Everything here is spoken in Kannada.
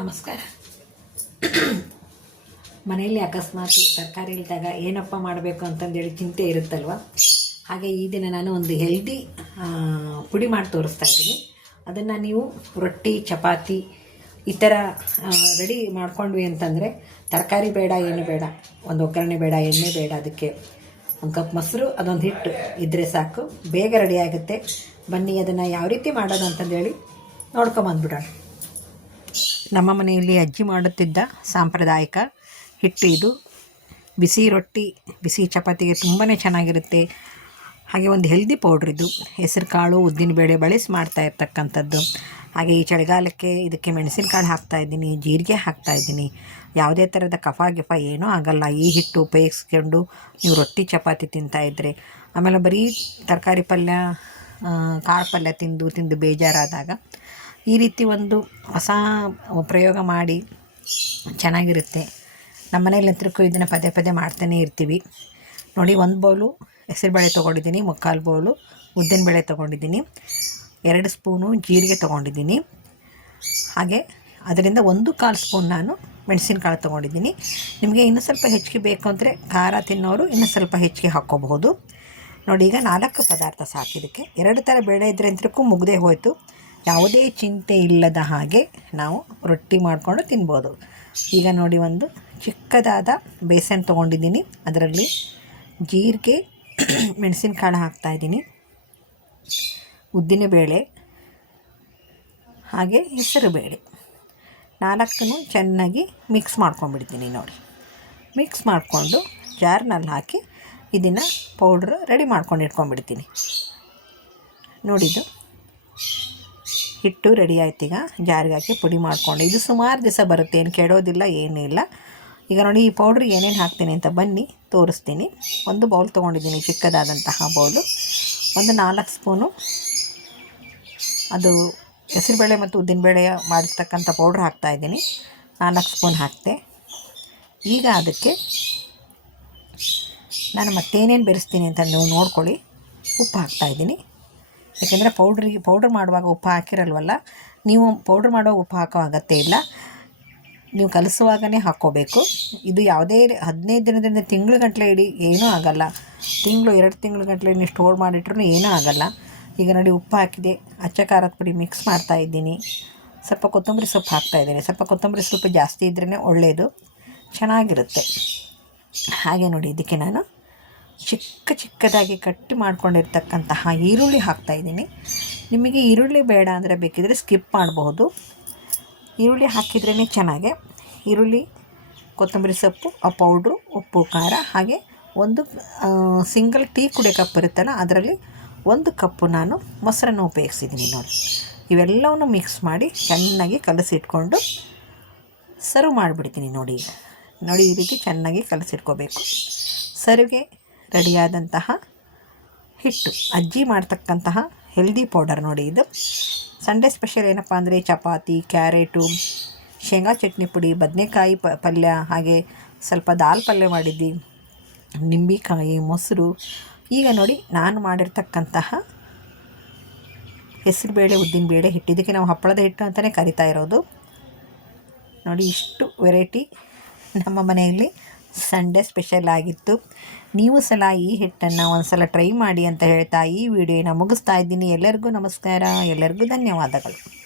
ನಮಸ್ಕಾರ. ಮನೆಯಲ್ಲಿ ಅಕಸ್ಮಾತ್ ತರಕಾರಿ ಇಲ್ದಾಗ ಏನಪ್ಪ ಮಾಡಬೇಕು ಅಂತಂದೇಳಿ ಚಿಂತೆ ಇರುತ್ತಲ್ವ? ಹಾಗೆ ಈ ದಿನ ನಾನು ಒಂದು ಹೆಲ್ದಿ ಪುಡಿ ಮಾಡಿ ತೋರಿಸ್ತಾ ಇದ್ದೀನಿ. ಅದನ್ನು ನೀವು ರೊಟ್ಟಿ, ಚಪಾತಿ ಈ ಥರ ರೆಡಿ ಮಾಡ್ಕೊಂಡ್ವಿ ಅಂತಂದರೆ ತರಕಾರಿ ಬೇಡ ಏನು ಬೇಡ, ಒಂದು ಒಗ್ಗರಣೆ ಬೇಡ, ಎಣ್ಣೆ ಬೇಡ, ಅದಕ್ಕೆ ಒಂದು ಕಪ್ ಮೊಸರು, ಅದೊಂದು ಹಿಟ್ಟು ಇದ್ದರೆ ಸಾಕು. ಬೇಗ ರೆಡಿ ಆಗುತ್ತೆ. ಬನ್ನಿ, ಅದನ್ನು ಯಾವ ರೀತಿ ಮಾಡೋದು ಅಂತಂದೇಳಿ ನೋಡ್ಕೊಂಬಂದ್ಬಿಡೋಣ. ನಮ್ಮ ಮನೆಯಲ್ಲಿ ಅಜ್ಜಿ ಮಾಡುತ್ತಿದ್ದ ಸಾಂಪ್ರದಾಯಿಕ ಹಿಟ್ಟು ಇದು. ಬಿಸಿ ರೊಟ್ಟಿ, ಬಿಸಿ ಚಪಾತಿಗೆ ತುಂಬಾ ಚೆನ್ನಾಗಿರುತ್ತೆ. ಹಾಗೆ ಒಂದು ಹೆಲ್ದಿ ಪೌಡ್ರ್ ಇದು. ಹೆಸರು ಕಾಳು ಉದ್ದಿನಬೇಳೆ ಬಳಸಿ ಮಾಡ್ತಾ ಇರ್ತಕ್ಕಂಥದ್ದು. ಹಾಗೆ ಈ ಚಳಿಗಾಲಕ್ಕೆ ಇದಕ್ಕೆ ಮೆಣಸಿನಕಾಳು ಹಾಕ್ತಾ ಇದ್ದೀನಿ, ಜೀರಿಗೆ ಹಾಕ್ತಾ ಇದ್ದೀನಿ. ಯಾವುದೇ ಥರದ ಕಫ, ಗಿಫ ಏನೂ ಆಗಲ್ಲ. ಈ ಹಿಟ್ಟು ಉಪಯೋಗಿಸ್ಕೊಂಡು ನೀವು ರೊಟ್ಟಿ, ಚಪಾತಿ ತಿಂತಾಯಿದ್ರೆ ಆಮೇಲೆ ಬರೀ ತರಕಾರಿ ಪಲ್ಯ ಕಾಳು ಪಲ್ಯ ತಿಂದು ತಿಂದು ಬೇಜಾರಾದಾಗ ಈ ರೀತಿ ಒಂದು ಹೊಸ ಪ್ರಯೋಗ ಮಾಡಿ ಚೆನ್ನಾಗಿರುತ್ತೆ. ನಮ್ಮ ಮನೇಲಿ ಇದನ್ನು ಪದೇ ಪದೇ ಮಾಡ್ತಾನೆ ಇರ್ತೀವಿ. ನೋಡಿ, ಒಂದು ಬೌಲು ಹೆಸರುಬೇಳೆ ತೊಗೊಂಡಿದ್ದೀನಿ, ಮುಕ್ಕಾಲು ಬೌಲು ಉದ್ದಿನಬೇಳೆ ತೊಗೊಂಡಿದ್ದೀನಿ, ಎರಡು ಸ್ಪೂನು ಜೀರಿಗೆ ತೊಗೊಂಡಿದ್ದೀನಿ. ಹಾಗೆ ಅದರಿಂದ ಒಂದು ಕಾಲು ಸ್ಪೂನ್ ನಾನು ಮೆಣಸಿನಕಾಳು ತೊಗೊಂಡಿದ್ದೀನಿ. ನಿಮಗೆ ಇನ್ನೂ ಸ್ವಲ್ಪ ಹೆಚ್ಚಿಗೆ ಬೇಕು ಅಂದರೆ ಖಾರ ತಿನ್ನೋರು ಇನ್ನೂ ಸ್ವಲ್ಪ ಹೆಚ್ಚಿಗೆ ಹಾಕ್ಕೋಬಹುದು. ನೋಡಿ, ಈಗ ನಾಲ್ಕು ಪದಾರ್ಥ ಸಾಕಿದ್ದಕ್ಕೆ ಎರಡು ಥರ ಬೇಳೆ ಇದ್ರೆ ಅಂತಕ್ಕೂ ಮುಗ್ದೇ ಹೋಯಿತು. ಯಾವುದೇ ಚಿಂತೆ ಇಲ್ಲದ ಹಾಗೆ ನಾವು ರೊಟ್ಟಿ ಮಾಡಿಕೊಂಡು ತಿನ್ಬೋದು. ಈಗ ನೋಡಿ ಒಂದು ಚಿಕ್ಕದಾದ ಬೇಸನ್ ತೊಗೊಂಡಿದ್ದೀನಿ. ಅದರಲ್ಲಿ ಜೀರಿಗೆ, ಮೆಣಸಿನಕಾಳು ಹಾಕ್ತಾಯಿದ್ದೀನಿ ಉದ್ದಿನಬೇಳೆ ಹಾಗೆ ಹೆಸರುಬೇಳೆ ನಾಲ್ಕನ್ನು ಚೆನ್ನಾಗಿ ಮಿಕ್ಸ್ ಮಾಡ್ಕೊಂಡ್ಬಿಡ್ತೀನಿ ನೋಡಿ. ಮಿಕ್ಸ್ ಮಾಡಿಕೊಂಡು ಜಾರ್ನಲ್ಲಿ ಹಾಕಿ ಇದನ್ನು ಪೌಡ್ರ್ ರೆಡಿ ಮಾಡ್ಕೊಂಡು ಇಟ್ಕೊಂಡ್ಬಿಡ್ತೀನಿ. ನೋಡಿದ್ದು? ಹಿಟ್ಟು ರೆಡಿ ಆಯ್ತು ಈಗ. ಜಾರಿಗೆ ಹಾಕಿ ಪುಡಿ ಮಾಡಿಕೊಂಡು. ಇದು ಸುಮಾರು ದಿವಸ ಬರುತ್ತೆ, ಏನು ಕೆಡೋದಿಲ್ಲ, ಏನೂ ಇಲ್ಲ. ಈಗ ನೋಡಿ, ಈ ಪೌಡ್ರ್ ಏನೇನು ಹಾಕ್ತೀನಿ ಅಂತ ಬನ್ನಿ, ತೋರಿಸ್ತೀನಿ. ಒಂದು ಬೌಲ್ ತೊಗೊಂಡಿದ್ದೀನಿ, ಚಿಕ್ಕದಾದಂತಹ ಬೌಲು ಒಂದು ನಾಲ್ಕು ಸ್ಪೂನು ಅದು ಹೆಸರುಬೇಳೆ ಮತ್ತು ಉದ್ದಿನಬೇಳೆ ಮಾಡಿರ್ತಕ್ಕಂಥ ಪೌಡ್ರ್ ಹಾಕ್ತಾಯಿದ್ದೀನಿ ನಾಲ್ಕು ಸ್ಪೂನ್ ಹಾಕ್ತೆ. ಈಗ ಅದಕ್ಕೆ ನಾನು ಮತ್ತೇನೇನು ಬೆರೆಸ್ತೀನಿ ಅಂತ ನೀವು ನೋಡ್ಕೊಳ್ಳಿ. ಉಪ್ಪು ಹಾಕ್ತಾಯಿದ್ದೀನಿ ಯಾಕೆಂದರೆ ಪೌಡ್ರಿಗೆ ಪೌಡ್ರ್ ಮಾಡುವಾಗ ಉಪ್ಪು ಹಾಕಿರಲ್ವಲ್ಲ? ನೀವು ಪೌಡ್ರ್ ಮಾಡುವಾಗ ಉಪ್ಪು ಹಾಕೋ ಅಗತ್ಯ ಇಲ್ಲ. ನೀವು ಕಲಿಸುವಾಗನೇ ಹಾಕ್ಕೋಬೇಕು. ಇದು ಯಾವುದೇ ಹದಿನೈದು ದಿನದಿಂದ ತಿಂಗಳು ಗಂಟಲೆ ಇಡಿ, ಏನೂ ಆಗಲ್ಲ. ತಿಂಗಳು, ಎರಡು ತಿಂಗಳು ಗಂಟಲೆ ನೀವು ಸ್ಟೋರ್ ಮಾಡಿಟ್ರೂ ಏನೂ ಆಗಲ್ಲ. ಈಗ ನೋಡಿ ಉಪ್ಪು ಹಾಕಿದೆ. ಅಚ್ಚ ಖಾರದ ಪುಡಿ ಮಿಕ್ಸ್ ಮಾಡ್ತಾ ಇದ್ದೀನಿ. ಸ್ವಲ್ಪ ಕೊತ್ತಂಬರಿ ಸೊಪ್ಪು ಹಾಕ್ತಾ ಇದ್ದೀನಿ. ಸ್ವಲ್ಪ ಕೊತ್ತಂಬರಿ ಸೊಪ್ಪು ಜಾಸ್ತಿ ಇದ್ರೇ ಒಳ್ಳೆಯದು ಚೆನ್ನಾಗಿರುತ್ತೆ. ಹಾಗೆ ನೋಡಿ ಇದಕ್ಕೆ ನಾನು ಚಿಕ್ಕ ಚಿಕ್ಕದಾಗಿ ಕಟ್ಟಿ ಮಾಡ್ಕೊಂಡಿರ್ತಕ್ಕಂತಹ ಈರುಳ್ಳಿ ಹಾಕ್ತಾಯಿದ್ದೀನಿ ನಿಮಗೆ ಈರುಳ್ಳಿ ಬೇಡ ಅಂದರೆ ಬೇಕಿದ್ರೆ ಸ್ಕಿಪ್ ಮಾಡಬಹುದು. ಈರುಳ್ಳಿ ಹಾಕಿದ್ರೇ ಚೆನ್ನಾಗೆ. ಈರುಳ್ಳಿ, ಕೊತ್ತಂಬರಿ ಸೊಪ್ಪು, ಆ ಪೌಡ್ರು, ಉಪ್ಪು, ಖಾರ, ಹಾಗೆ ಒಂದು ಸಿಂಗಲ್ ಟೀ ಕುಡಿಯೋ ಕಪ್ ಇರುತ್ತಲ್ಲ, ಅದರಲ್ಲಿ ಒಂದು ಕಪ್ಪು ನಾನು ಮೊಸರನ್ನು ಉಪಯೋಗಿಸಿದ್ದೀನಿ ನೋಡಿ. ಇವೆಲ್ಲವನ್ನು ಮಿಕ್ಸ್ ಮಾಡಿ ಚೆನ್ನಾಗಿ ಕಲಸಿಟ್ಕೊಂಡು ಸರ್ವ್ ಮಾಡಿಬಿಡ್ತೀನಿ ನೋಡಿ ನೋಡಿ ಈ ರೀತಿ ಚೆನ್ನಾಗಿ ಕಲಸಿಟ್ಕೋಬೇಕು. ಸರ್ವ್ಗೆ ರೆಡಿಯಾದಂತಹ ಹಿಟ್ಟು, ಅಜ್ಜಿ ಮಾಡ್ತಕ್ಕಂತಹ ಹೆಲ್ದಿ ಪೌಡರ್ ನೋಡಿ ಇದು. ಸಂಡೇ ಸ್ಪೆಷಲ್ ಏನಪ್ಪ ಅಂದರೆ ಚಪಾತಿ, ಕ್ಯಾರೆಟು, ಶೇಂಗಾ ಚಟ್ನಿ ಪುಡಿ, ಬದನೆಕಾಯಿ ಪ, ಪಲ್ಯ, ಹಾಗೆ ಸ್ವಲ್ಪ ದಾಲ್ ಪಲ್ಯ ಮಾಡಿದ್ದಿ ನಿಂಬೆಕಾಯಿ, ಮೊಸರು. ಈಗ ನೋಡಿ ನಾನು ಮಾಡಿರ್ತಕ್ಕಂತಹ ಹೆಸರುಬೇಳೆ, ಉದ್ದಿನಬೇಳೆ ಹಿಟ್ಟು. ಇದಕ್ಕೆ ನಾವು ಹಪ್ಪಳದ ಹಿಟ್ಟು ಅಂತಲೇ ಕರಿತಾ ಇರೋದು. ನೋಡಿ ಇಷ್ಟು ವೆರೈಟಿ ನಮ್ಮ ಮನೆಯಲ್ಲಿ ಸಂಡೇ ಸ್ಪೆಷಲ್ ಆಗಿತ್ತು. ನೀವು ಸಲ ಈ ಹಿಟ್ಟನ್ನು ಒಂದು ಸಲ ಟ್ರೈ ಮಾಡಿ ಅಂತ ಹೇಳ್ತಾ ಈ ವಿಡಿಯೋನ ಮುಗಿಸ್ತಾ ಇದ್ದೀನಿ. ಎಲ್ಲರಿಗೂ ನಮಸ್ಕಾರ. ಎಲ್ಲರಿಗೂ ಧನ್ಯವಾದಗಳು.